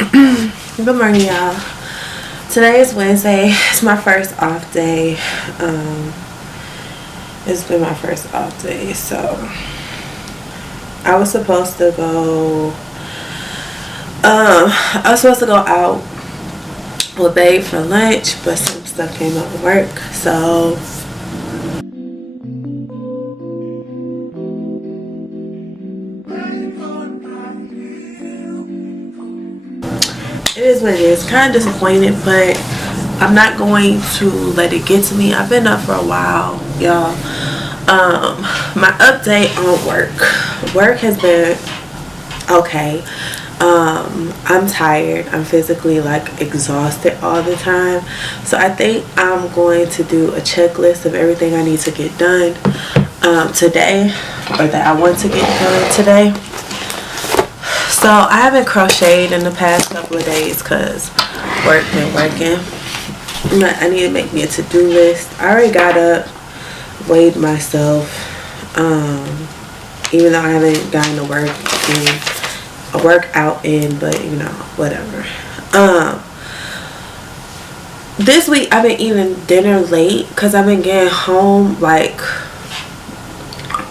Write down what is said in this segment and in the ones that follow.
Good morning, y'all. Today is Wednesday. It's my first off day. It's been my first off day, so I was supposed to go. Out with Babe for lunch, but some stuff came up with work, so it is what it is. Kind of disappointed, but I'm not going to let it get to me. I've been up for a while, y'all. My update on work has been okay. I'm tired. I'm physically exhausted all the time, so I think I'm going to do a checklist of everything I need to get done today, or that I want to get done today. So I haven't crocheted in the past couple of days because work been working. I need to make me a to-do list. I already got up, weighed myself, even though I haven't gotten to a workout in, but whatever. This week I've been eating dinner late because I've been getting home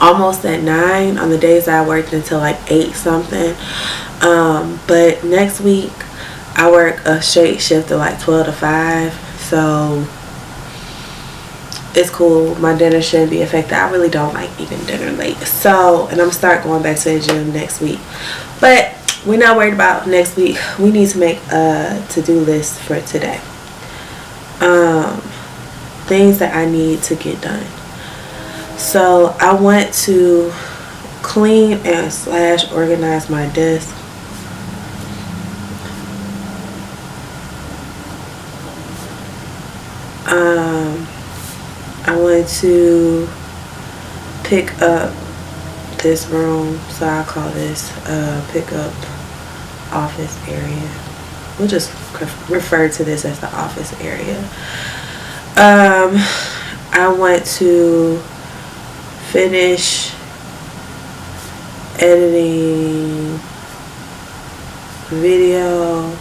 almost at 9 on the days that I worked until 8 something. But next week I work a straight shift of 12 to 5, so it's cool. My dinner shouldn't be affected. I really don't like eating dinner late, so, and I'm gonna start going back to the gym next week, but we're not worried about next week. We need to make a to-do list for today. Things that I need to get done. So I want to clean and / organize my desk. I want to pick up this room, so I'll call this pick up office area. We'll just refer to this as the office area. I want to finish editing video.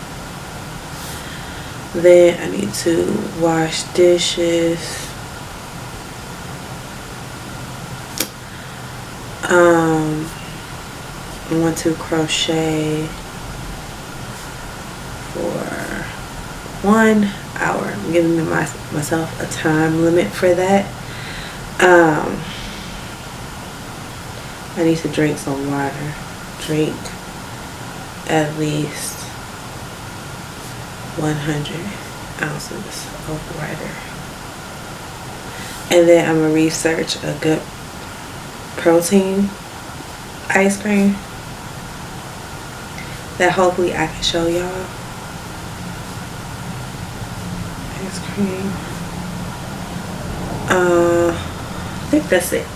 Then I need to wash dishes. I want to crochet for 1 hour. I'm giving myself a time limit for that. I need to drink some water. Drink at least 100 ounces of water. And then I'm going to research a good protein ice cream that hopefully I can show y'all. Ice cream. I think that's it.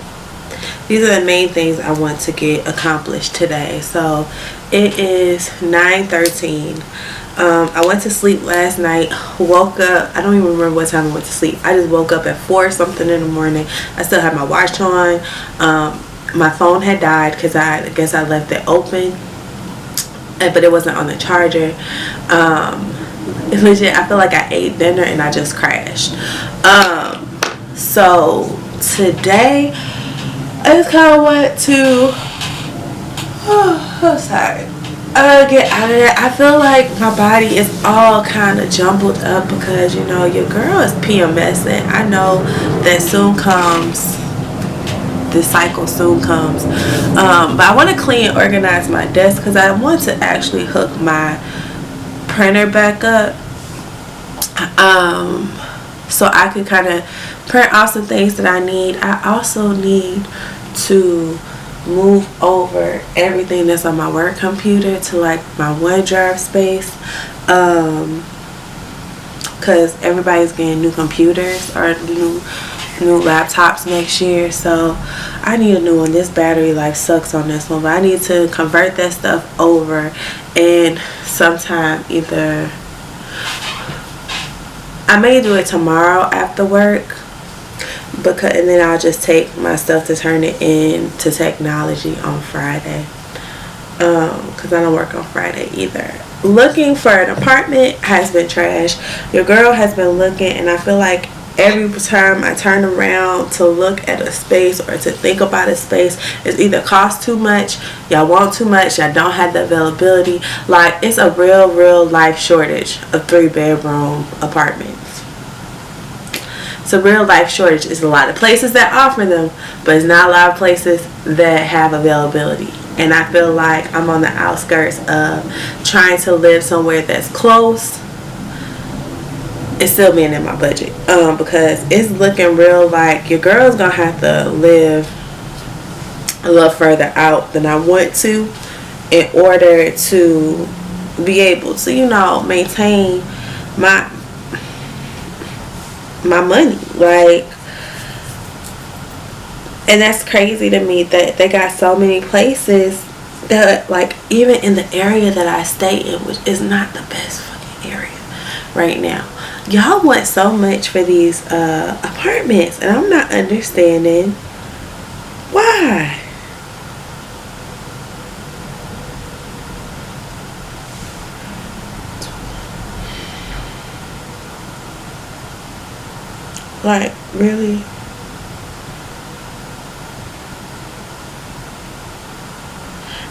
These are the main things I want to get accomplished today. So it is 9:13. I went to sleep last night, woke up, I don't even remember what time I went to sleep. I just woke up at 4 something in the morning. I still had my watch on. My phone had died because I guess I left it open, but it wasn't on the charger. It's legit, I feel like I ate dinner and I just crashed. So today I just kind of want to sorry, get out of there. I feel like my body is all kind of jumbled up because your girl is PMSing. I know that soon comes, this cycle soon comes, but I want to clean and organize my desk because I want to actually hook my printer back up, so I can kind of print off some things that I need. I also need to move over everything that's on my work computer to my OneDrive space, because everybody's getting new computers or new laptops next year, so I need a new one. This battery life sucks on this one, but I need to convert that stuff over, and sometime either I may do it tomorrow after work, and then I'll just take my stuff to turn it in to technology on Friday, because I don't work on Friday either. looking for an apartment has been trash. Your girl has been looking, and I feel like every time I turn around to look at a space or to think about a space, it's either cost too much, y'all want too much, y'all don't have the availability. Like, it's a real life shortage of 3-bedroom apartments. It's a real life shortage. It's a lot of places that offer them, but it's not a lot of places that have availability. And I feel like I'm on the outskirts of trying to live somewhere that's close. It's still being in my budget, because it's looking real like your girl's gonna have to live a little further out than I want to in order to be able to, you know, maintain my money. Like, and that's crazy to me that they got so many places that, like, even in the area that I stay in, which is not the best fucking area right now, y'all want so much for these apartments, and I'm not understanding why. Like, really?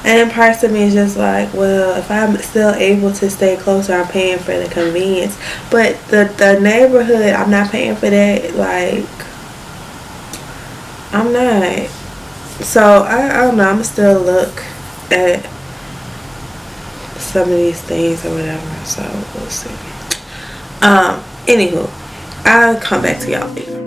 And then parts of me is just like, well, if I'm still able to stay closer, I'm paying for the convenience. But the neighborhood, I'm not paying for that. Like, I'm not. So, I don't know. I'm going to still look at some of these things or whatever. So, we'll see. Anywho, I'll come back to y'all later.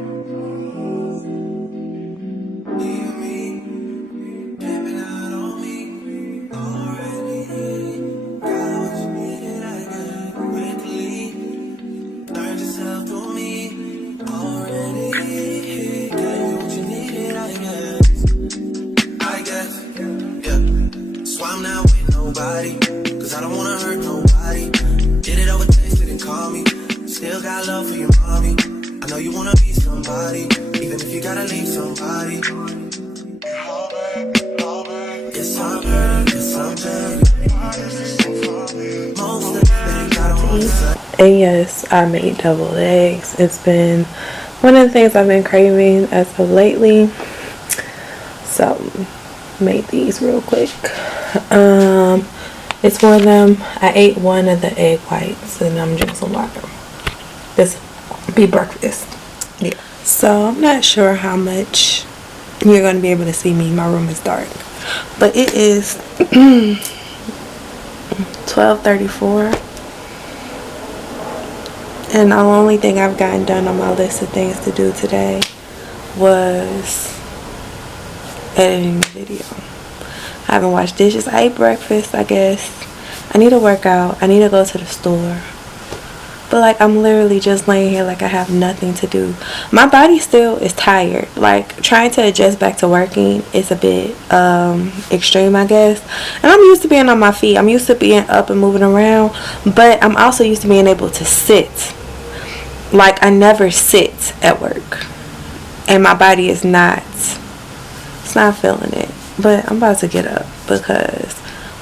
Cause I don't wanna hurt nobody. Did it over text, didn't call me. Still got love for your mommy. I know you wanna be somebody, even if you gotta leave somebody. It's all good, it's all good. Most of the things I don't wanna say. And yes, I made deviled eggs. It's been one of the things I've been craving as of lately. So, made these real quick. It's for them. I ate one of the egg whites and I'm drinking some water. This will be breakfast. Yeah. So I'm not sure how much you're going to be able to see me. My room is dark. But it is 12:34. And the only thing I've gotten done on my list of things to do today was editing the video. I haven't washed dishes. I ate breakfast, I guess. I need to work out. I need to go to the store. But like, I'm literally just laying here like I have nothing to do. My body still is tired. Like, trying to adjust back to working is a bit extreme, I guess. And I'm used to being on my feet. I'm used to being up and moving around. But I'm also used to being able to sit. Like, I never sit at work. And my body is not. It's not feeling it. But I'm about to get up because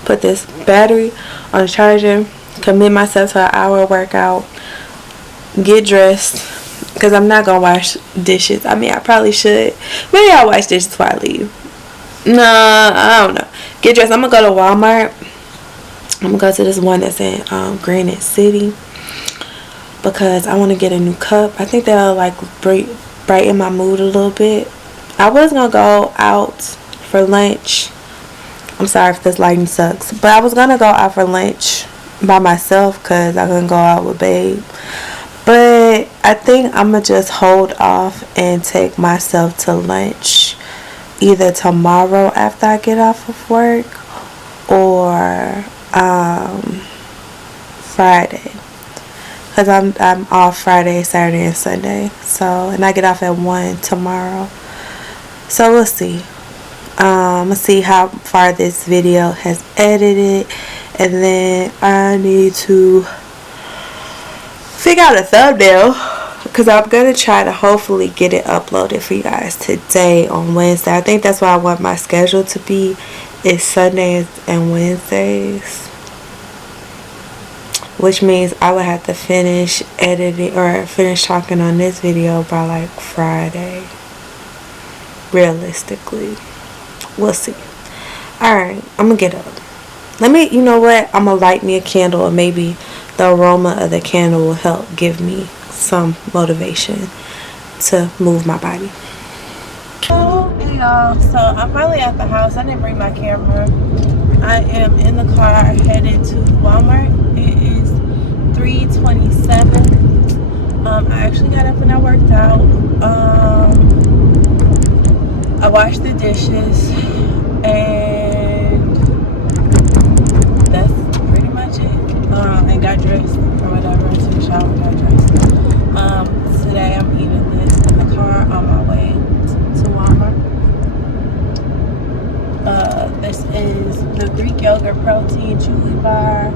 put this battery on the charger, commit myself to an hour workout, get dressed, because I'm not gonna wash dishes. I mean, I probably should. Maybe I'll wash dishes before I leave. No, I don't know. Get dressed. I'm gonna go to Walmart. I'm gonna go to this one that's in Granite City because I want to get a new cup. I think that'll like brighten my mood a little bit. I was gonna go out for lunch. I'm sorry if this lighting sucks, but I was gonna go out for lunch by myself because I couldn't go out with babe. But I think I'm gonna just hold off and take myself to lunch either tomorrow after I get off of work or Friday, because I'm off Friday, Saturday, and Sunday. So, and I get off at 1 tomorrow. So we'll see. I'm gonna see how far this video has edited, and then I need to figure out a thumbnail because I'm gonna try to hopefully get it uploaded for you guys today on Wednesday. I think that's what I want my schedule to be, is Sundays and Wednesdays. which means I would have to finish editing or finish talking on this video by like Friday. Realistically, we'll see. Alright, I'm gonna get up. You know what, I'm gonna light me a candle, and maybe the aroma of the candle will help give me some motivation to move my body. Hey y'all, so I'm finally at the house. I didn't bring my camera. I am in the car headed to Walmart. It is 3:27. I actually got up and I worked out. I washed the dishes, and that's pretty much it. And got dressed or whatever. I took a shower and got dressed. Today I'm eating this in the car on my way to Walmart. This is the Greek yogurt protein chewy bar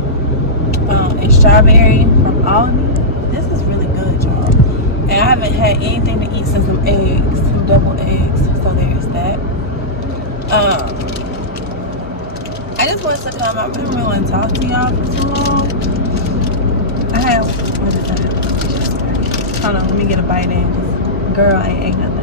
and strawberry from Aldi. This is really good, y'all. And I haven't had anything to eat since some eggs, some double eggs. So there's that. I just wanted to come. I really want to talk to y'all for too long. What is that? Hold on, let me get a bite in. Girl, I ain't nothing.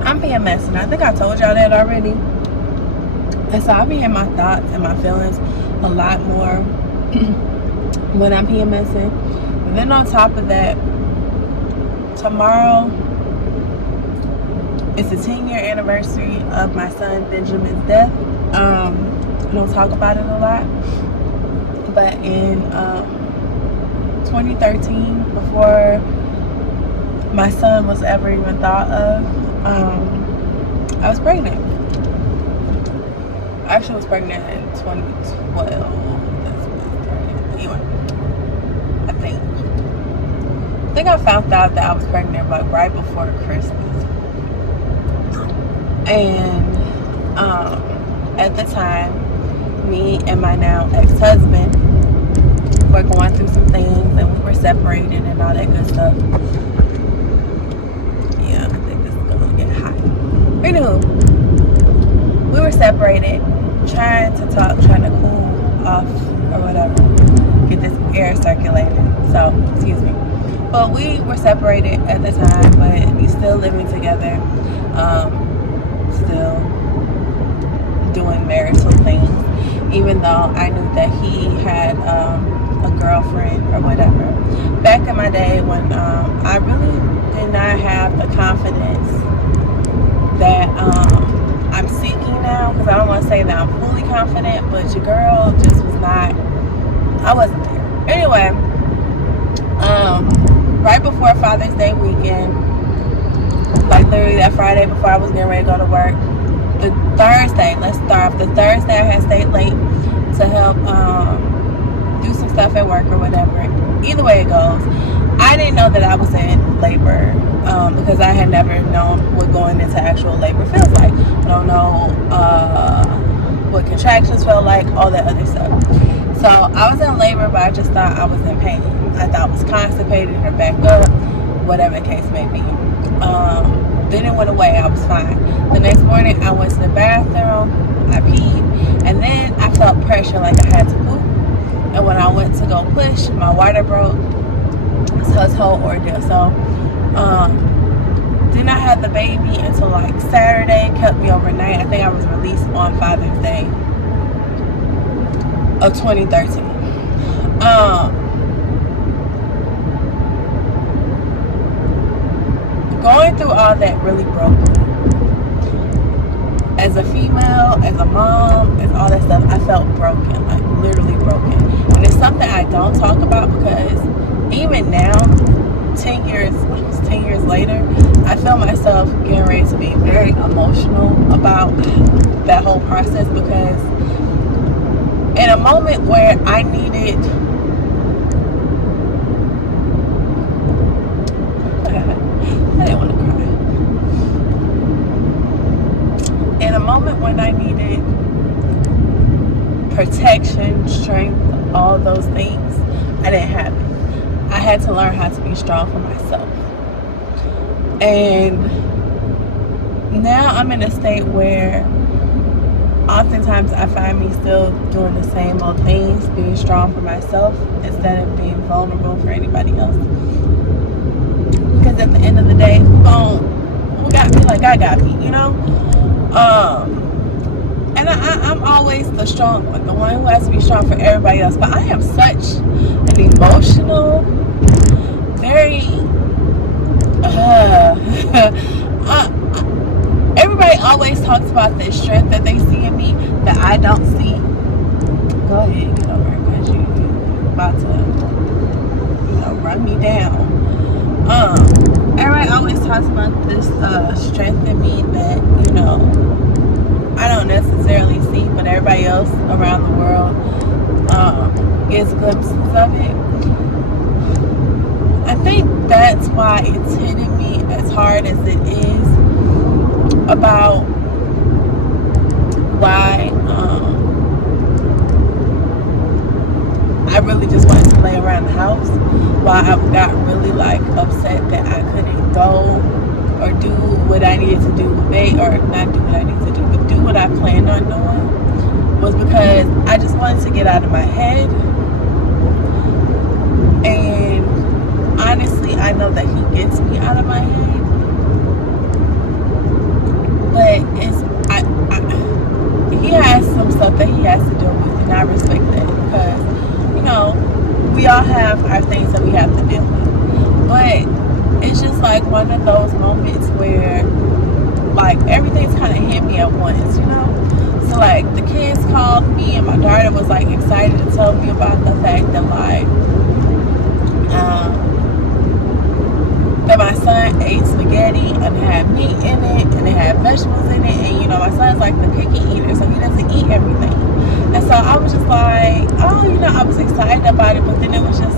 I'm PMSing. I think I told y'all that already. And so I be in my thoughts and my feelings a lot more when I'm PMSing. And then on top of that, tomorrow is the 10-year anniversary of my son Benjamin's death. I don't talk about it a lot, but in 2013, before my son was ever even thought of, I was pregnant. I actually was pregnant in 2012. That's anyway, I think I found out that I was pregnant like right before Christmas. And at the time, me and my now ex-husband were going through some things, and we were separated and all that good stuff. Yeah, I think this is gonna get hot. Anywho, we were separated, trying to talk, trying to cool off or whatever, get this air circulating. So, excuse me. But we were separated at the time, but we still living together, still doing marital things, even though I knew that he had a girlfriend or whatever. Back in my day when I really did not have the confidence that I'm seeking now, because I don't want to say that I'm fully confident, but your girl just was not, I wasn't there. Anyway, right before Father's Day weekend, like literally that Friday before I was getting ready to go to work, the Thursday, let's start off, the Thursday I had stayed late to help do some stuff at work or whatever. Either way it goes, I didn't know that I was in labor because I had never known what going into actual labor feels like. I don't know what contractions felt like, all that other stuff. So I was in labor, but I just thought I was in pain. I thought I was constipated or back up, whatever the case may be. Then it went away, I was fine. The next morning I went to the bathroom, I peed, and then I felt pressure like I had to poop. And when I went to go push, my water broke. So it's a whole ordeal. So did not have the baby until like Saturday, kept me overnight. I think I was released on Father's Day of 2013. Going through all that really broke me. As a female, as a mom, as all that stuff, I felt broken, like literally broken. And it's something I don't talk about because even now, 10 years, almost 10 years later, I feel myself getting ready to be very emotional about that whole process, because in a moment where I needed, I didn't want to cry. In a moment when I needed protection, strength, all those things, I didn't have it. I had to learn how to be strong for myself. And now I'm in a state where oftentimes I find me still doing the same old things, being strong for myself instead of being vulnerable for anybody else. Because at the end of the day, who got me like I got me, you know? And I'm always the strong one, the one who has to be strong for everybody else. But I am such an emotional, very everybody always talks about the strength that they see in me that I don't see. Go ahead, get over it, because you're about to, run me down. Everybody always talks about this strength in me that, I don't necessarily see, but everybody else around the world gets glimpses of it. I think that's why it's hitting me as hard as it is about why I really just wanted to lay around the house, why I got really upset that I couldn't go or do what I needed to do, or not do what I needed to do, but do what I planned on doing, was because I just wanted to get out of my head. And honestly, I know that he gets me out of my head, but he has some stuff that he has to deal with, and I respect that, because we all have our things that we have to deal with. But it's just one of those moments where everything's kind of hit me at once, So the kids called me, and my daughter was excited to tell me about the fact that that my son ate spaghetti and it had meat in it and it had vegetables in it, and my son's the picky eater, so he doesn't eat everything. And so I was just I was excited about it, but then it was just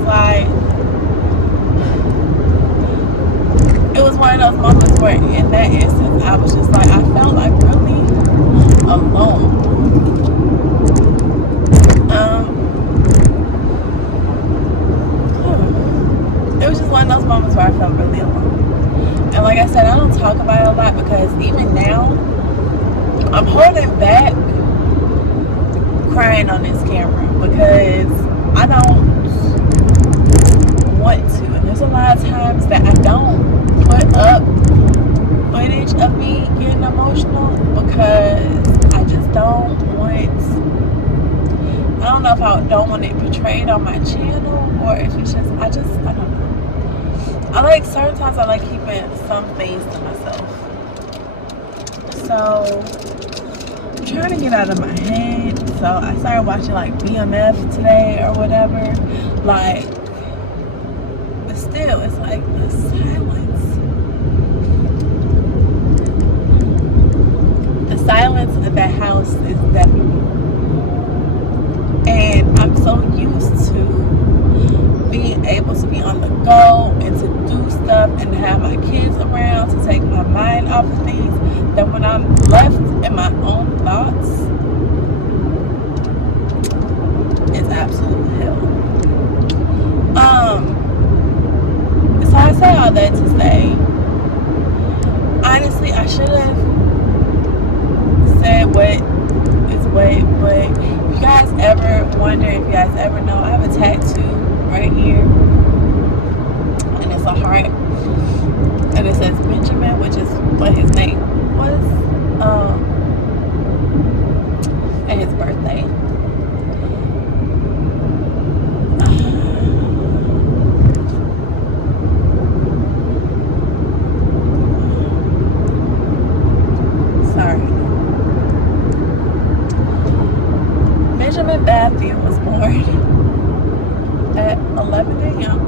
it was one of those moments where in that instance I was just I felt really alone. It was just one of those moments where I felt really alone. And like I said, I don't talk about it a lot, because even now I'm holding back crying on this camera, because I don't want to. And there's a lot of times that I don't put up footage of me getting emotional, because I just don't want, I don't know if I don't want it portrayed on my channel, or if it's just, I don't know. Certain times I keeping some things to myself. So I'm trying to get out of my head. So I started watching BMF today or whatever. But still, it's the silence. The silence of that house is deafening. And I'm so used to being able to be on the go and to do stuff and to have my kids around to take my mind off of things, that when I'm left in my own thoughts, it's absolute hell. So I say all that to say, honestly, I should have said what, but if you guys ever wonder, if you guys ever know, I have a tattoo right here, and it's a heart, and it says Benjamin, which is what his name was, and his birthday. Benjamin Matthew was born at 11 a.m.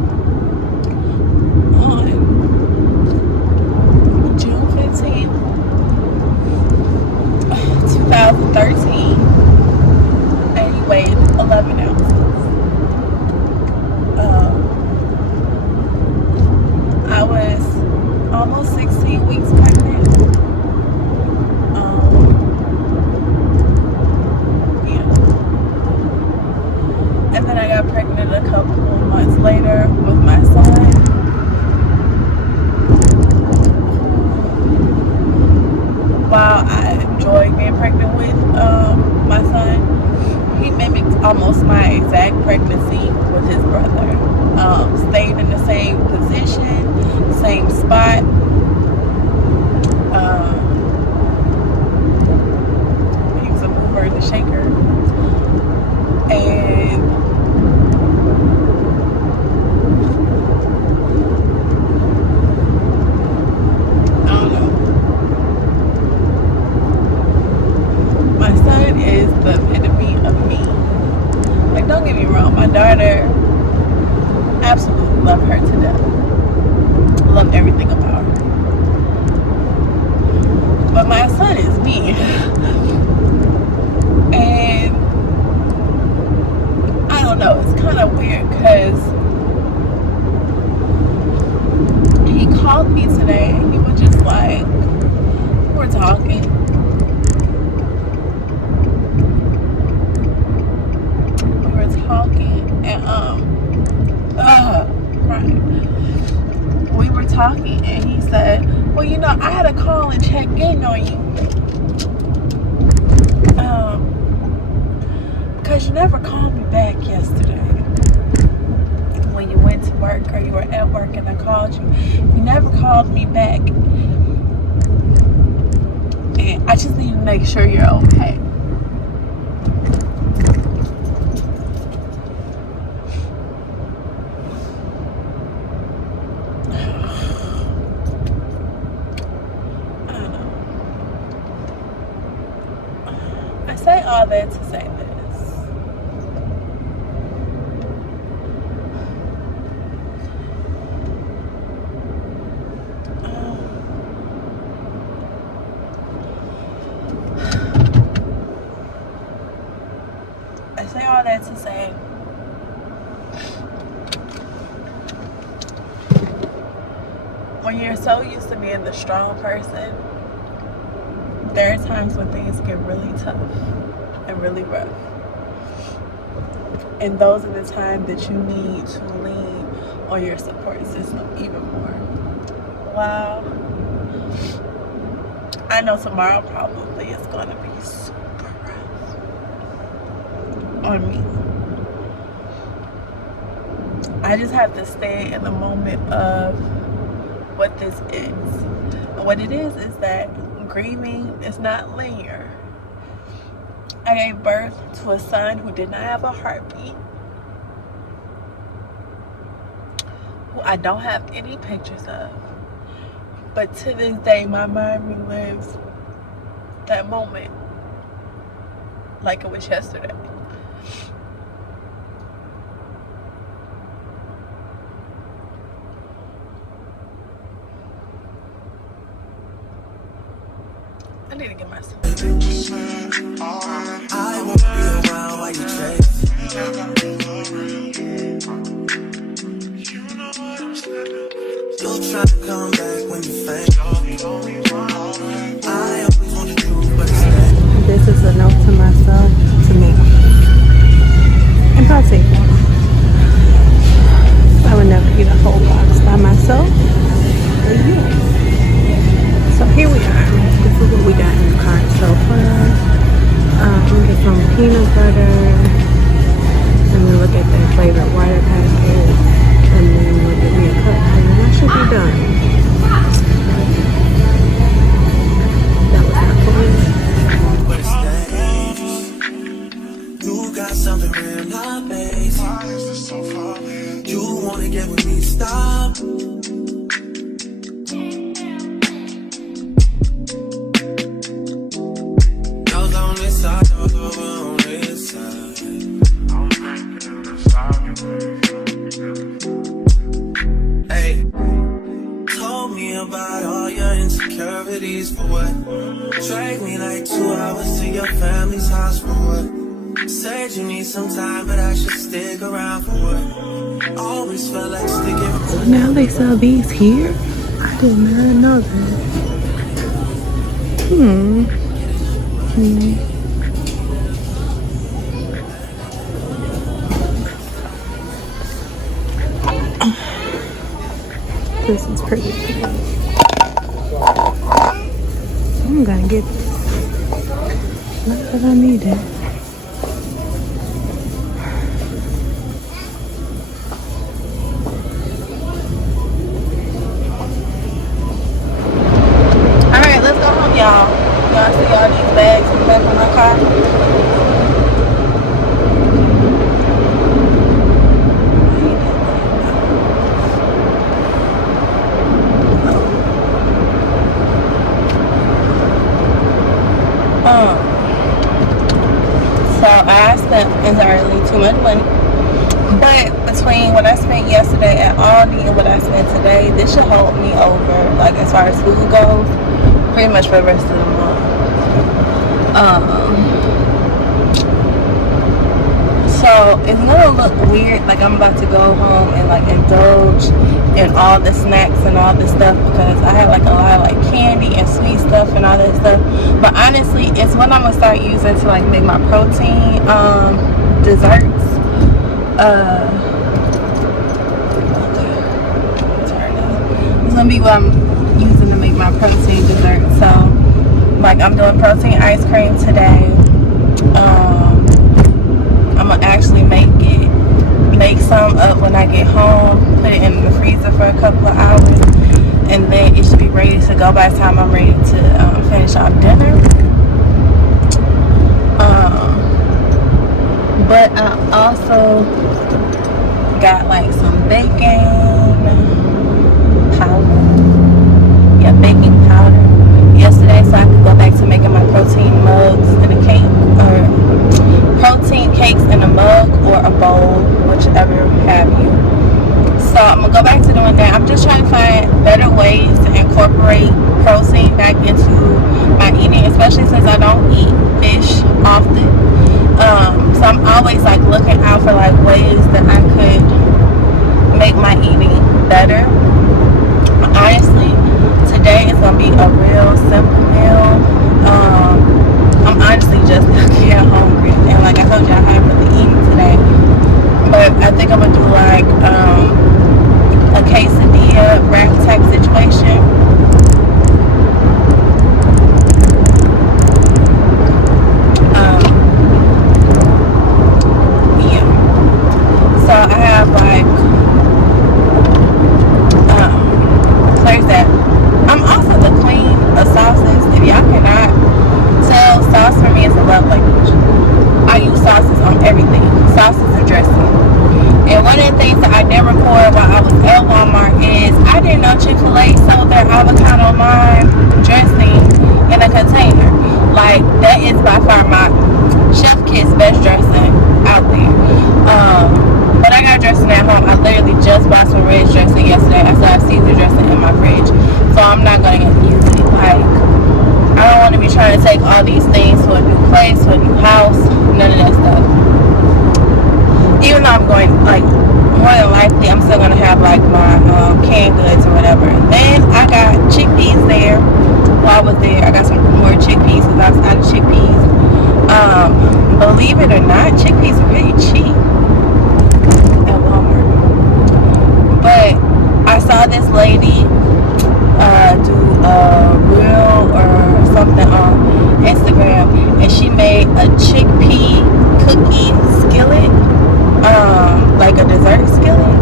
2013, and he weighed 11 ounces. I was almost 16 weeks pregnant. Yeah. And then I got pregnant a couple months later with my son. While I enjoyed being pregnant with my son, he mimicked almost my exact pregnancy with his brother. Stayed in the same position, same spot. He was a mover and a shaker. And I don't know. My son is the epitome of me. Like, don't get me wrong, my daughter, absolutely love her to death. Love everything about her. But my son is me. And I don't know, it's kind of weird because he called me today and he was just like, we're talking. And crying. We were talking and he said, well, you know, I had to call and check in on you because you never called me back yesterday when you went to work or you were at work and I called you. You never called me back, and I just need to make sure you're okay. I say all that to say this. I say all that to say when you're so used to being the strong person, there are times when things get really tough and really rough. And those are the times that you need to lean on your support system even more. Wow. I know tomorrow probably is going to be super rough on me. I just have to stay in the moment of what this is. And what it is that grieving is not linear. I gave birth to a son who did not have a heartbeat, who I don't have any pictures of. But to this day, my mind relives that moment like it was yesterday. I need to get myself. I won't be around while you chase. You'll try to come back when you faint. I always want the truth, but it's late. This is a note to myself to me. And I'll take one. I would never eat a whole box by myself. So here we are. This is what we got in the cart so far. We get some peanut butter. And then look at that flavored water packet. And then we'll give me a cupcake. And that should be done. That was not cool. But it's dangerous. You got something real, not basic. You wanna get with me, stop. Those on this side, those over on this side. Hey, told me about all your insecurities, for what? Drag me like 2 hours to your family's house for what? Said you need some time, but I should stick around for what? Always felt like sticking. So now they sell these here? I did not know that. This is pretty. I'm gonna get this. Not that I need it. Alright, let's go home, y'all. Y'all see all these bags in the back of my car? So I spent entirely too much money, but between what I spent yesterday at Aldi and what I spent today, this should hold me over, like as far as food goes, pretty much for the rest of the month. So it's gonna look weird, like I'm about to go home and like indulge in all the snacks and all this stuff, because I have like a lot of like candy and sweet stuff and all that stuff. But honestly, it's what I'm gonna start using to like make my protein desserts. It's gonna be what I'm using to make my protein dessert. So like I'm doing protein ice cream today. I'm gonna actually make some up when I get home, put it in the freezer for a couple of hours, and then it should be ready to go by the time I'm ready to finish off dinner. But I also got like some baking powder. Yeah, baking powder yesterday, so I could go back to making my protein mugs and a cake, or protein cakes in a mug or a bowl, whichever have you. So I'm gonna go back to doing that. I'm just trying to find better ways to incorporate protein back into my eating, especially since I don't eat fish often. So I'm always like looking out for like ways that I could make my eating better. Honestly, today is gonna be a real simple meal. I'm honestly just getting hungry, and like I told you, I haven't really eaten today. But I think I'm gonna do like a quesadilla wrap type situation. Yeah. So I have like there's that. I'm also the queen of sauces. If y'all cannot tell, sauce for me is a love language. I use sauces on everything. Sauces and dressing. And one of the things that I did record while I was at Walmart is I didn't know Chick-fil-A sold their avocado lime dressing in a container. Like, that is by far my chef kiss best dressing out there. But I got dressing at home. I literally just bought some red dressing yesterday. I still have Caesar dressing in my fridge, so I'm not gonna use it. Like, I don't want to be trying to take all these things to a new place, to a new house, none of that stuff. Even though I'm going, like, more than likely, I'm still gonna have like my canned goods or whatever. And then I got chickpeas there. While I was there, I got some more chickpeas because I was out of chickpeas. Believe it or not, chickpeas are really cheap at Walmart. But I saw this lady do a reel or something on Instagram, and she made a chickpea cookie skillet, like a dessert skillet,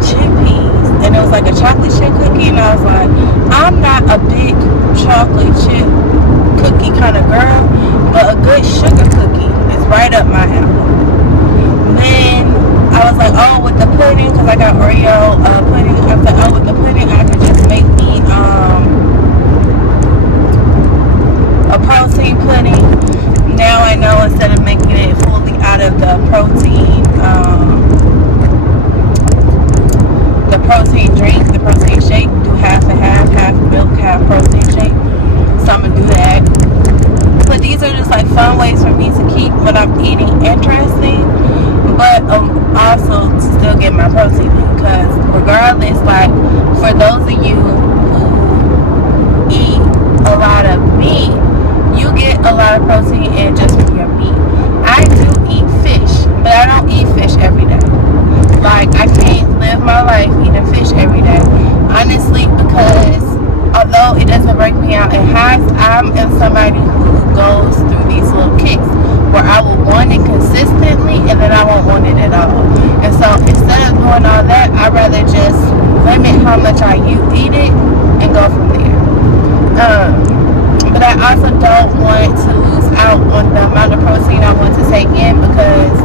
chickpeas, and it was like a chocolate chip cookie, and I was like, I'm not a big chocolate chip cookie kind of girl, but a good sugar cookie is right up my alley. Then I was like, oh, with the pudding, because I got Oreo pudding, I was like, oh, with the pudding, I could just make me a protein pudding. Now I know, instead of making it fully out of the protein drink, the protein shake, do half and half milk, half protein shake. So I'm gonna do that. But these are just like fun ways for me to keep what I'm eating interesting, but also to still get my protein in. Because regardless, like for those of you who eat a lot of meat, you get a lot of protein in just from your meat. I do eat fish, but I don't eat fish every day. Like, I can't live my life eating fish every day, honestly, because although it doesn't break me out, I'm somebody who goes through these little kicks where I will want it consistently and then I won't want it at all. And so instead of doing all that, I'd rather just limit how much I eat it and go from there. But I also don't want to lose out on the amount of protein I want to take in, because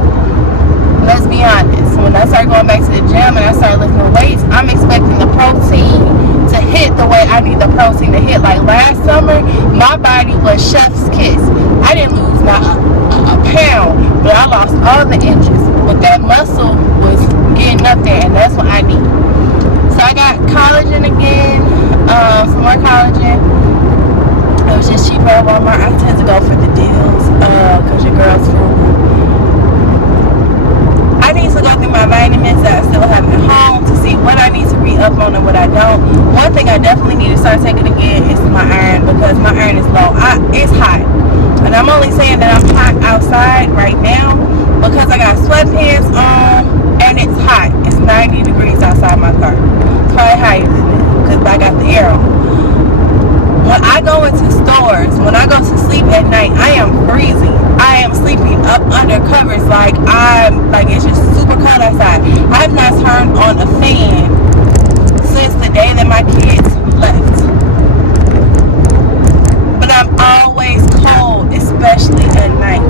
let's be honest, when I start going back to the gym and I start lifting weights, I'm expecting the protein to hit the way I need the protein to hit. Like last summer, my body was chef's kiss. I didn't lose not a pound, but I lost all the inches. But that muscle was getting up there, and that's what I need. So I got collagen again, some more collagen. It was just cheaper at Walmart. I tend to go for the deals, because your girl's frugal. I need to go through my vitamins that I still have at home to see what I need to re-up on and what I don't. One thing I definitely need to start taking again is my iron, because my iron is low. It's hot. And I'm only saying that I'm hot outside right now because I got sweatpants on and it's hot. It's 90 degrees outside my car. It's probably higher than that because I got the air on. When I go into stores, when I go to sleep at night, I am freezing. I am sleeping up under covers like it's just super cold outside. I've not turned on a fan since the day that my kids left. But I'm always cold, especially at night.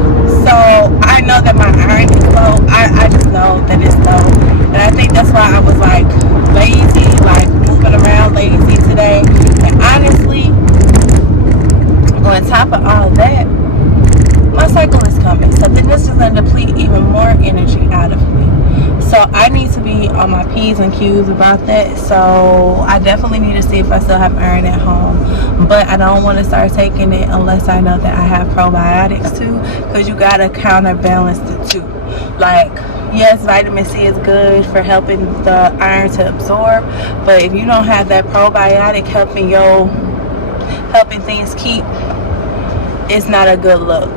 So I know that my iron is low. I just know that it's low. And I think that's why I was like lazy, like moving around lazy today. And honestly, on top of all that, my cycle is coming. So then this is going to deplete even more energy out of me. So I need to be on my P's and Q's about that. So I definitely need to see if I still have iron at home. But I don't want to start taking it unless I know that I have probiotics too. Because you got to counterbalance the two. Like, yes, vitamin C is good for helping the iron to absorb. But if you don't have that probiotic helping things keep, it's not a good look.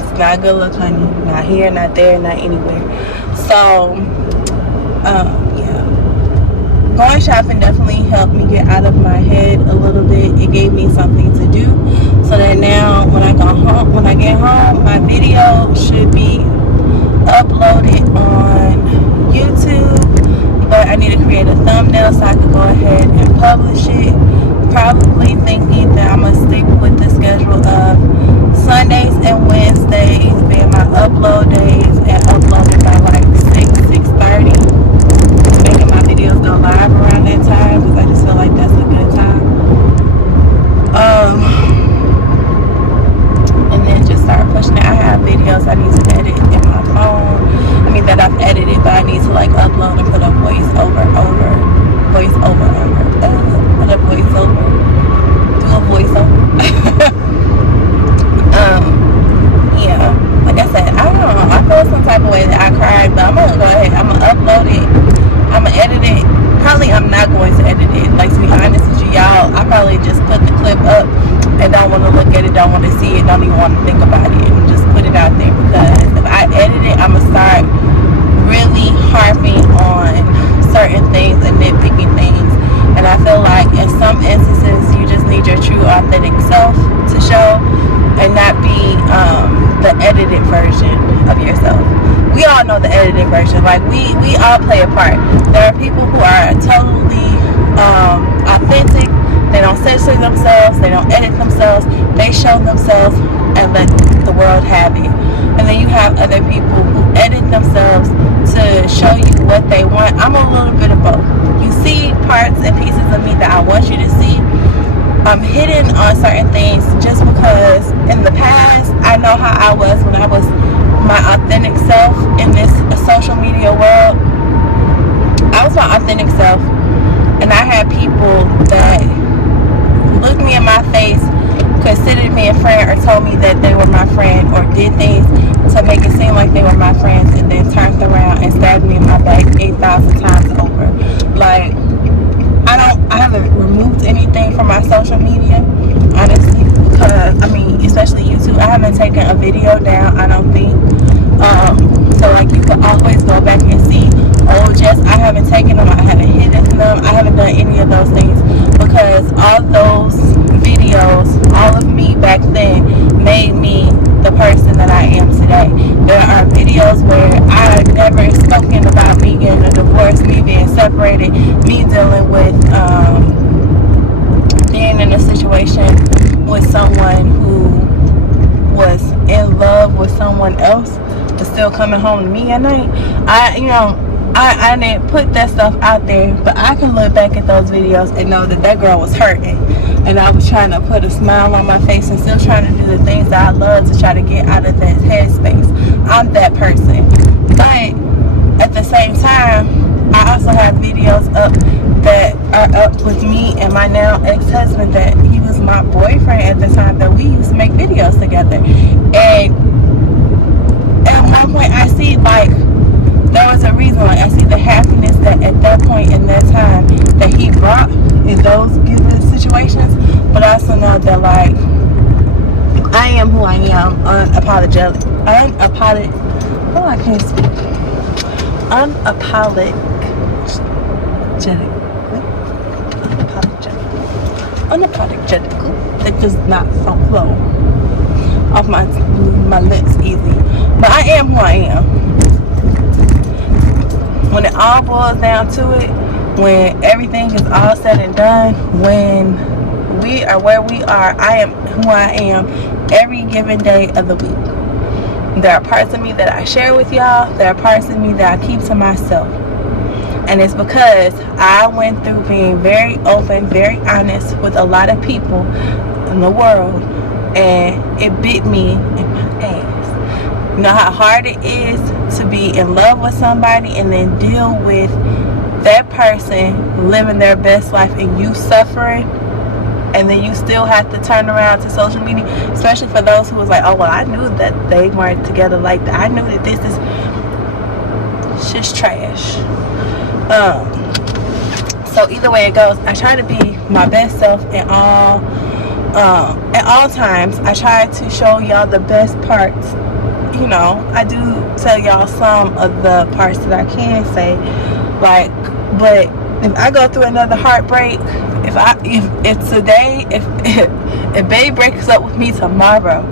It's not a good look, honey. Not here, not there, not anywhere. So, yeah. Going shopping definitely helped me get out of my head a little bit. It gave me something to do. So that now when I get home, my video should be uploaded on YouTube. But I need to create a thumbnail so I can go ahead and publish it. Probably thinking that I'm going to stick with the schedule of Sundays and Wednesdays being my upload days and upload it by like 6:30. Making my videos go live around that time because I just feel like that's a good time. And then just start pushing it. I have videos I need to edit in my phone. I mean that I've edited, but I need to like upload and put a voiceover. Yeah, like I said, I don't know, I feel some type of way that I cried, but I'm gonna go ahead, I'm gonna upload it, I'm gonna edit it. Probably I'm not going to edit it, like to be honest with you, y'all. I probably just put the clip up and don't want to look at it, don't want to see it, don't even want to think about it, and just put it out there. Because if I edit it, I'm gonna start really harping on certain things and nitpicking things. And I feel like in some instances you just need your true authentic self to show and not be the edited version of yourself. We all know the edited version. Like we all play a part. There are people who are totally authentic. They don't censor themselves. They don't edit themselves. They show themselves and let the world have it. And then you have other people who edit themselves to show you what they want. I'm a little bit of both. You see parts and pieces of me that I want you to see. I'm hidden on certain things just because in the past I know how I was when I was my authentic self in this social media world. I was my authentic self, and I had people that looked me in my face considered me a friend or told me that they were my friend or did things to make it seem like they were my friends and then turned around and stabbed me in my back 8,000 times over. Like, I haven't removed anything from my social media, honestly, because, I mean, especially YouTube, I haven't taken a video down, I don't think. So, like, you can always go back and see old Jess. I haven't taken them, I haven't hidden them, I haven't done any of those things, because all those videos, all of me back then, made me the person that I am today. There are videos where I have never spoken about me getting a divorce, me being separated, me dealing with being in a situation with someone who was in love with someone else, but still coming home to me at night. I didn't put that stuff out there, but I can look back at those videos and know that that girl was hurting, and I was trying to put a smile on my face and still trying to do the things that I love to try to get out of that headspace. I'm that person. But at the same time, I also have videos up that are up with me and my now ex-husband, that he was my boyfriend at the time, that we used to make videos together. And at one point I see, like, there was a reason, like, I see the happiness that at that point in that time that he brought in those given situations, but I also know that, like, I am who I am, unapologetic. Oh, I can't speak. Unapologetic. That does not flow off my lips easy. But I am who I am. When it all boils down to it, when everything is all said and done, when we are where we are, I am who I am every given day of the week. There are parts of me that I share with y'all. There are parts of me that I keep to myself. And it's because I went through being very open, very honest with a lot of people in the world, and it bit me in my ass. You know how hard it is to be in love with somebody and then deal with that person living their best life and you suffering, and then you still have to turn around to social media, especially for those who was like, oh, well, I knew that they weren't together like that. I knew that this is just trash. So either way it goes, I try to be my best self at all times. I try to show y'all the best parts. You know, I do tell y'all some of the parts that I can say, like, but if I go through another heartbreak, if today, if babe breaks up with me tomorrow,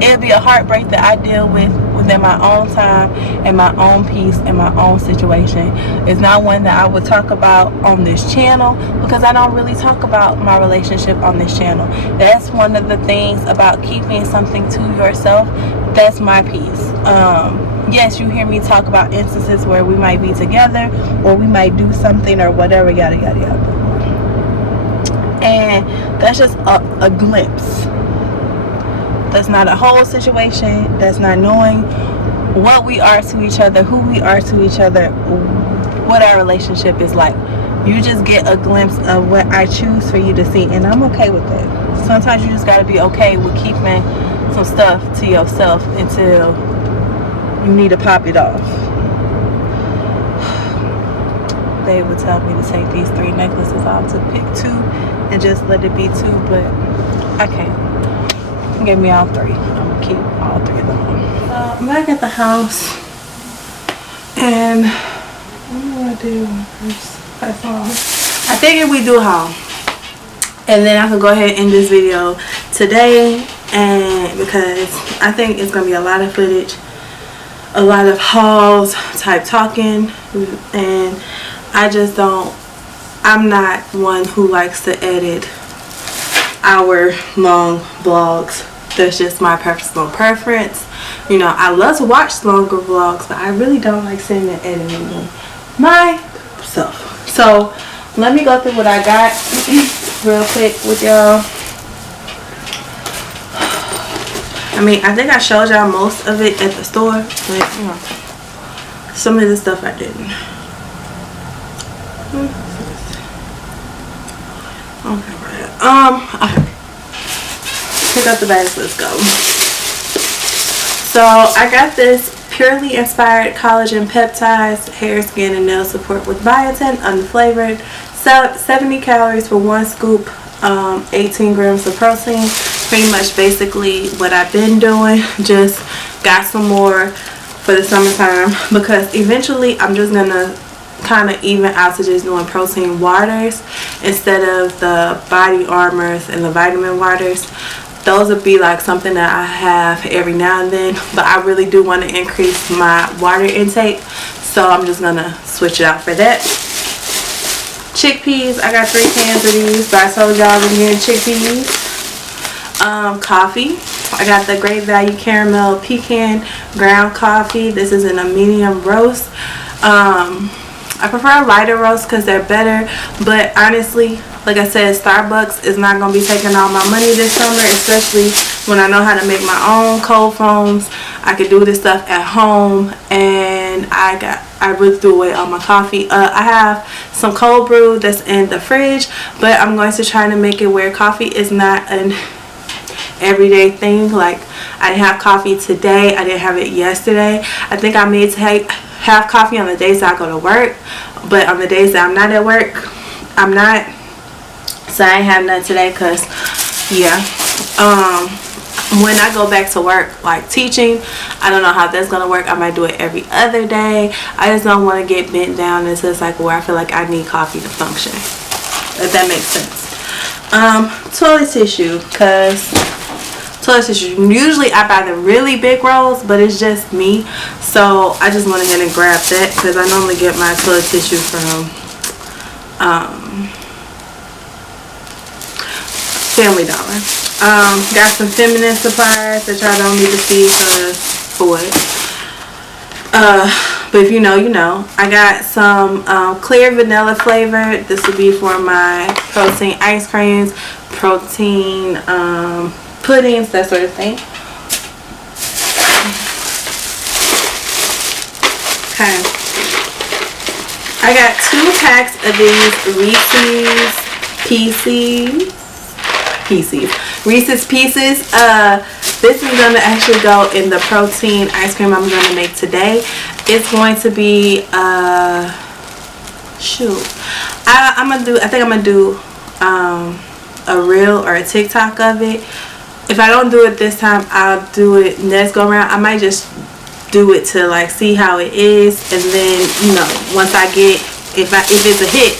it'll be a heartbreak that I deal with within my own time and my own peace and my own situation. It's not one that I would talk about on this channel, because I don't really talk about my relationship on this channel. That's one of the things about keeping something to yourself. That's my piece. Yes, you hear me talk about instances where we might be together or we might do something or whatever, yada yada yada, and that's just a glimpse. That's not a whole situation. That's not knowing what we are to each other, who we are to each other, what our relationship is like. You just get a glimpse of what I choose for you to see, and I'm okay with that. Sometimes you just got to be okay with keeping some stuff to yourself until you need to pop it off. They would tell me to take these 3 necklaces off, to pick 2 and just let it be 2, but I can't. Give me all 3. I'm gonna keep all 3 of them. I'm back at the house, and what do I do first? I figured we do haul, and then I can go ahead and end this video today, and because I think it's gonna be a lot of footage, a lot of hauls type talking, and I'm not one who likes to edit hour-long vlogs. That's just my personal preference. You know, I love to watch longer vlogs, but I really don't like sitting and editing them myself. So let me go through what I got real quick with y'all. I mean, I think I showed y'all most of it at the store, but you know, some of the stuff I didn't. Okay. Pick up the bags, let's go. So I got this Purely Inspired Collagen Peptides Hair, Skin, and Nail Support with biotin, unflavored, 70 calories for 1 scoop, 18 grams of protein. Pretty much basically what I've been doing, just got some more for the summertime, because eventually I'm just gonna kind of even out to just doing protein waters instead of the body armors and the vitamin waters. Those would be like something that I have every now and then, but I really do want to increase my water intake, so I'm just gonna switch it out for that. Chickpeas, I got 3 cans of these, but I told y'all I'm getting chickpeas. Coffee, I got the Great Value Caramel Pecan ground coffee. This is in a medium roast. I prefer lighter roast because they're better, but honestly, like I said, Starbucks is not going to be taking all my money this summer, especially when I know how to make my own cold foams. I could do this stuff at home, and I really threw away all my coffee. I have some cold brew that's in the fridge, but I'm going to try to make it where coffee is not an everyday thing. Like, I didn't have coffee today, I didn't have it yesterday. I think I may have coffee on the days that I go to work, but on the days that I'm not at work, I'm not. So I ain't have none today, because yeah, when I go back to work, like teaching, I don't know how that's gonna work. I might do it every other day. I just don't want to get bent down into a cycle where I feel like I need coffee to function, if that makes sense. Toilet tissue, because toilet tissue, usually I buy the really big rolls, but it's just me, so I just went ahead and grabbed that, because I normally get my toilet tissue from Family Dollar. Got some feminine supplies that y'all don't need to see, because for what? But if you know, you know. I got some clear vanilla flavor. This would be for my protein ice creams, protein puddings, that sort of thing. Okay. I got 2 packs of these Reese's Pieces. This is going to actually go in the protein ice cream I'm going to make today. It's going to be I think I'm going to do a reel or a TikTok of it. If I don't do it this time, I'll do it next go around. I might just do it to like see how it is, and then, you know, once I get, if it's a hit,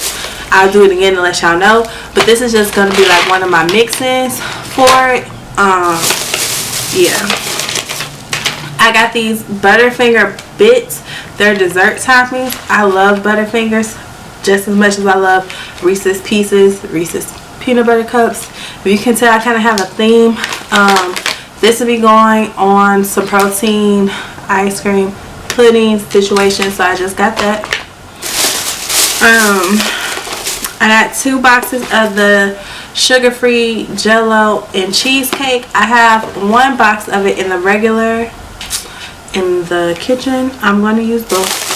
I'll do it again and let y'all know. But this is just gonna be like one of my mix-ins for it. Yeah, I got these Butterfinger bits. They're dessert toppings. I love Butterfingers just as much as I love Reese's Pieces, Reese's peanut butter cups. If you can tell, I kind of have a theme. This will be going on some protein ice cream pudding situation, so I just got that. I got 2 boxes of the sugar-free Jello and cheesecake. I have 1 box of it in the regular in the kitchen. I'm going to use both.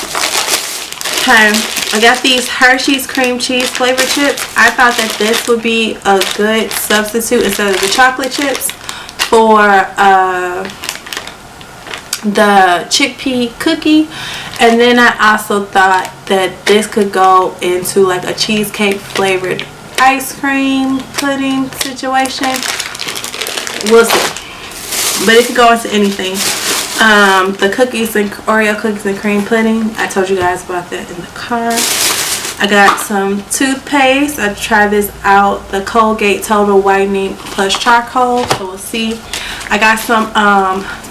Okay, I got these Hershey's cream cheese flavor chips. I thought that this would be a good substitute instead of the chocolate chips for the chickpea cookie. And then I also thought that this could go into like a cheesecake flavored ice cream pudding situation. We'll see, but it could go into anything. The cookies and Oreo cookies and cream pudding, I told you guys about that in the car. I got some toothpaste. I tried this out, the Colgate Total Whitening Plus Charcoal, so we'll see. I got some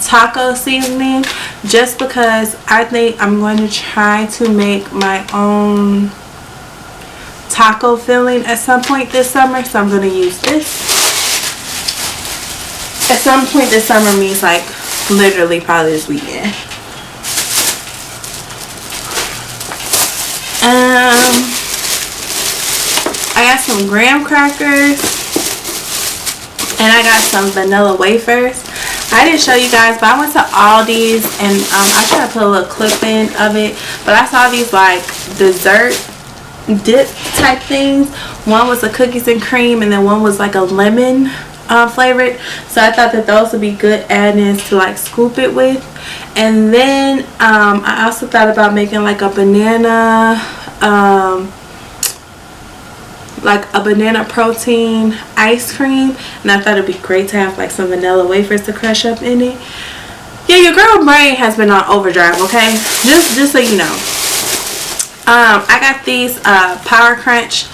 taco seasoning, just because I think I'm going to try to make my own taco filling at some point this summer, so I'm going to use this. At some point this summer means like literally probably this weekend. I got some graham crackers, and I got some vanilla wafers. I didn't show you guys, but I went to Aldi's, and I tried to put a little clip in of it, but I saw these like dessert dip type things One was a cookies and cream, and then one was like a lemon flavored. So I thought that those would be good add-ins to like scoop it with. And then I also thought about making like a banana protein ice cream, and I thought it'd be great to have like some vanilla wafers to crush up in it. Yeah, your girl brain has been on overdrive, okay? Just so you know. I got these Power Crunch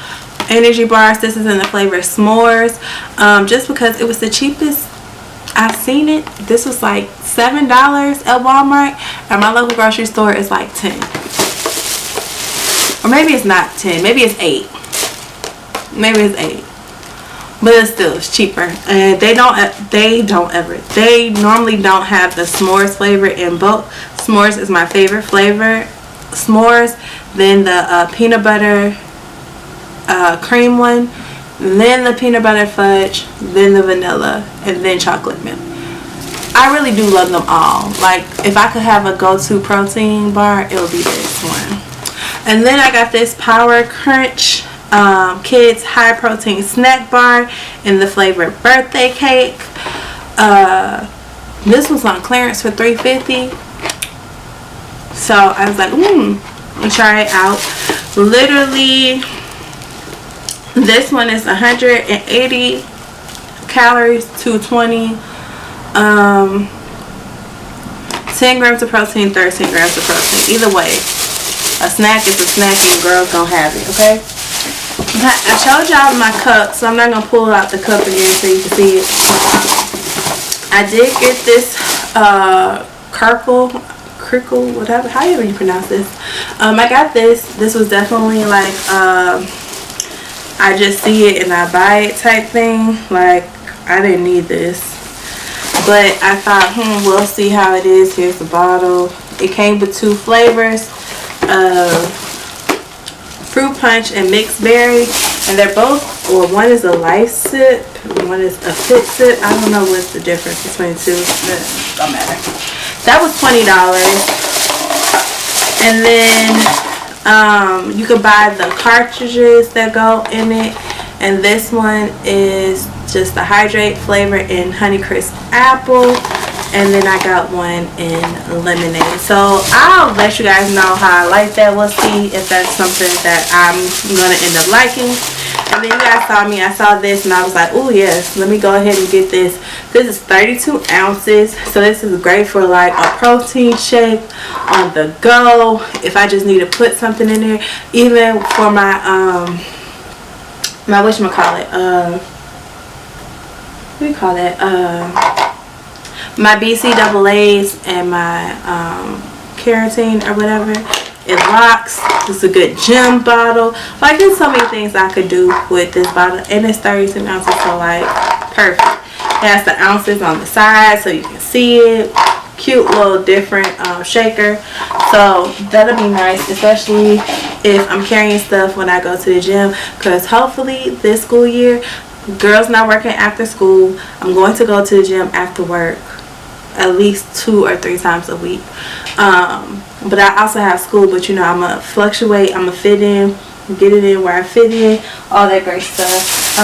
energy bars. This is in the flavor s'mores, just because it was the cheapest I've seen it. This was like $7 at Walmart, and my local grocery store is like 10, or maybe it's not 10, maybe it's 8, maybe it's 8, but it's cheaper. And they normally don't have the s'mores flavor in both. S'mores is my favorite flavor, s'mores, then the peanut butter cream one, then the peanut butter fudge, then the vanilla, and then chocolate milk. I really do love them all. Like, if I could have a go-to protein bar, it would be this one. And then I got this Power Crunch Kids High Protein Snack Bar in the flavor Birthday Cake. This was on clearance for $3.50. So I was like, let me try it out. Literally, this one is 180 calories, 220, 10 grams of protein, 13 grams of protein. Either way, a snack is a snack, and girls gonna have it, okay? I showed y'all my cup, so I'm not gonna pull out the cup again so you can see it. I did get this crickle, whatever, however you pronounce this. I got this. This was definitely like I just see it and I buy it type thing. Like, I didn't need this, but I thought, we'll see how it is. Here's the bottle. It came with 2 flavors, fruit punch and mixed berry, and they're both, or one is a life sip, one is a fit sip. I don't know what's the difference between the 2, but it don't matter. That was $20. And then you can buy the cartridges that go in it, and this one is just the hydrate flavor in Honeycrisp apple, and then I got one in lemonade. So I'll let you guys know how I like that. We'll see if that's something that I'm gonna end up liking. And then you guys saw me, I saw this and I was like, oh yes, let me go ahead and get this. This is 32 ounces, so this is great for like a protein shake on the go, if I just need to put something in there. Even for my whatchamacallit, what do you call that, my BCAAs and my keratin or whatever, it locks. It's a good gym bottle. Like, there's so many things I could do with this bottle, and it's 32 ounces, so like perfect. It has the ounces on the side so you can see it. Cute little different shaker, so that'll be nice, especially if I'm carrying stuff when I go to the gym, because hopefully this school year, girls not working after school, I'm going to go to the gym after work at least 2 or 3 times a week. But I also have school, but you know, I'm gonna fluctuate, I'm gonna fit in, get it in where I fit in, all that great stuff.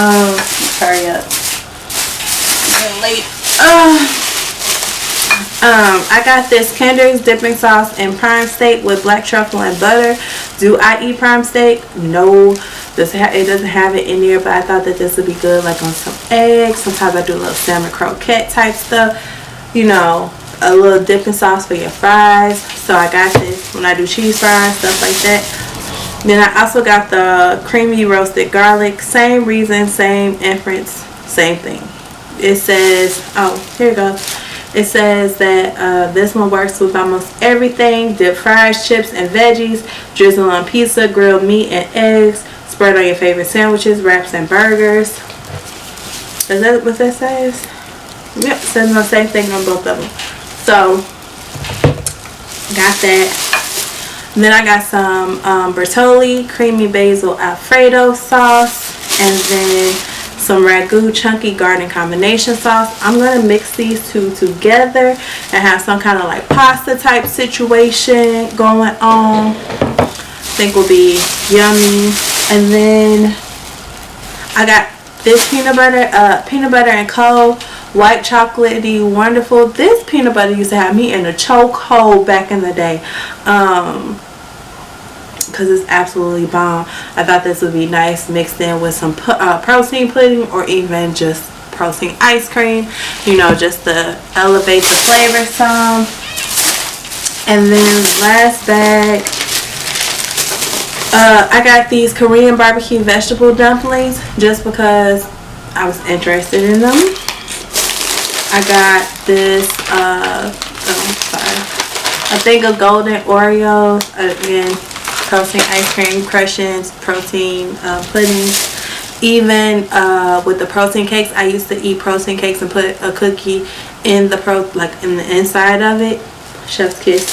Hurry up, I'm late. I got this Kinder's dipping sauce and prime steak with black truffle and butter. Do I eat prime steak? No, it doesn't have it in there, but I thought that this would be good like on some eggs. Sometimes I do a little salmon croquette type stuff, you know, a little dipping sauce for your fries. So I got this when I do cheese fries, stuff like that. Then I also got the creamy roasted garlic. Same reason, same inference, same thing. It says, oh, here it goes. It says that this one works with almost everything. Dip fries, chips, and veggies. Drizzle on pizza, grilled meat, and eggs. Spread on your favorite sandwiches, wraps, and burgers. Is that what that says? Yep, it says the same thing on both of them. So, got that. And then I got some Bertolli creamy basil Alfredo sauce, and then some ragu chunky garden combination sauce. I'm gonna mix these 2 together and have some kind of like pasta type situation going on. I think will be yummy. And then I got this peanut butter and coal white chocolatey wonderful. This peanut butter used to have me in a chokehold back in the day, because it's absolutely bomb. I thought this would be nice mixed in with some protein pudding, or even just protein ice cream, you know, just to elevate the flavor some. And then last bag, I got these Korean barbecue vegetable dumplings just because I was interested in them. I got this a thing of golden Oreos, again protein ice cream, crushings, protein puddings. Even with the protein cakes, I used to eat protein cakes and put a cookie in the in the inside of it. Chef's kiss.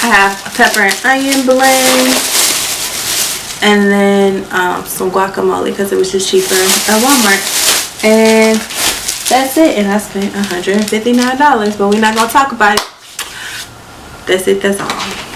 I have a pepper and onion blend, and then some guacamole because it was just cheaper at Walmart. And that's it. And I spent $159, but we're not gonna talk about it. That's it. That's all.